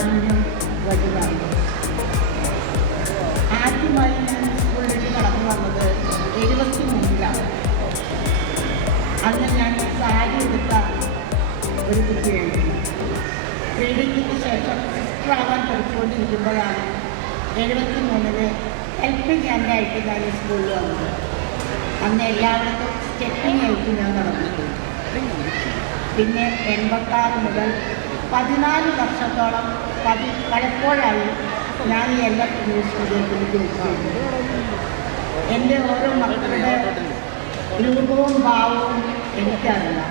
പ്രാധാന്യം വലുതാണ്. ആദ്യമായി ഞാൻ സ്കൂളിലേക്ക് കടന്നു വന്നത് 73-ലാണ്. അന്ന് ഞാൻ സാരി എടുത്ത ഒരു കുട്ടിയായിരുന്നു. ട്രെയിനിങ്ങിന് ശേഷം സിസ്റ്ററാവാൻ പഠിച്ചുകൊണ്ടിരിക്കുമ്പോഴാണ് 73-ൽ ഹെൽപ്പിംഗ് ഹാൻഡായിട്ട് ഞാൻ സ്കൂളിൽ വന്നത്. അന്ന് എല്ലായിടത്തും സ്റ്റെപ്പിംഗ് ആയിട്ട് ഞാൻ നടന്നിട്ടുണ്ട്. പിന്നെ 86 മുതൽ 14 വർഷത്തോളം പലപ്പോഴായി ഞാൻ ഈ LF ഇംഗ്ലീഷ് മീഡിയത്തിൽ ജയിച്ചിട്ടുണ്ട്. എൻ്റെ ഓരോ മക്കളുടെ രൂപവും ഭാവവും എനിക്കറിയാം.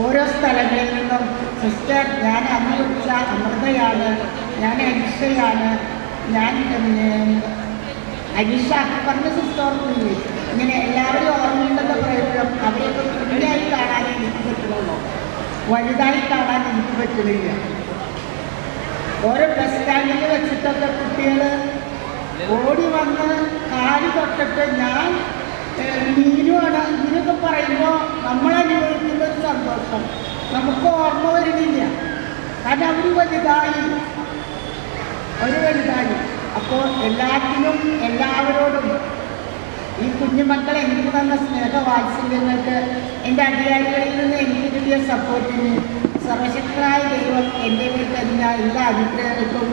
ഓരോ സ്ഥലങ്ങളിൽ നിന്നും സിസ്റ്റർ ഞാൻ അന്ന് വിളിച്ച അമൃതയാണ്, ഞാൻ അനിഷയാണ്, ഞാൻ അനിഷ പറഞ്ഞ സിസ്റ്റോർക്കില്ലേ, ഇങ്ങനെ എല്ലാവരും ഓർമ്മയുണ്ടെന്ന് പറയുമ്പോഴും അവരെയൊക്കെ കുഞ്ഞായി കാണാനേ എനിക്ക് പറ്റുള്ളൂ, വലുതായി കാണാൻ എനിക്ക് പറ്റുന്നില്ല. ഓരോ ബസ് സ്റ്റാൻഡിൽ വെച്ചിട്ടൊക്കെ കുട്ടികൾ ഓടി വന്ന് കാല് തൊട്ടിട്ട് ഞാൻ മീനുമാണ് ഇതിനൊക്കെ പറയുമ്പോൾ നമ്മളനുഭവിക്കുന്ന ഒരു സന്തോഷം നമുക്ക് ഓർമ്മ വരുന്നില്ല. കാരണം അവർ വലുതായി. അപ്പോൾ എല്ലാത്തിനും എല്ലാവരോടും ഈ കുഞ്ഞുമക്കളെ എനിക്ക് തന്ന സ്നേഹവാത്സല്യങ്ങൾക്ക്, എൻ്റെ അധികാരികളിൽ നിന്ന് എനിക്ക് കിട്ടിയ സപ്പോർട്ടിന് സർവശക്തനായ ദൈവം എൻ്റെ മേൽ തരുന്ന എല്ലാ അനുഗ്രഹങ്ങൾക്കും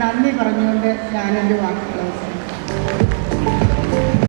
നന്ദി പറഞ്ഞുകൊണ്ട് ഞാനെൻ്റെ വാക്കുകൾ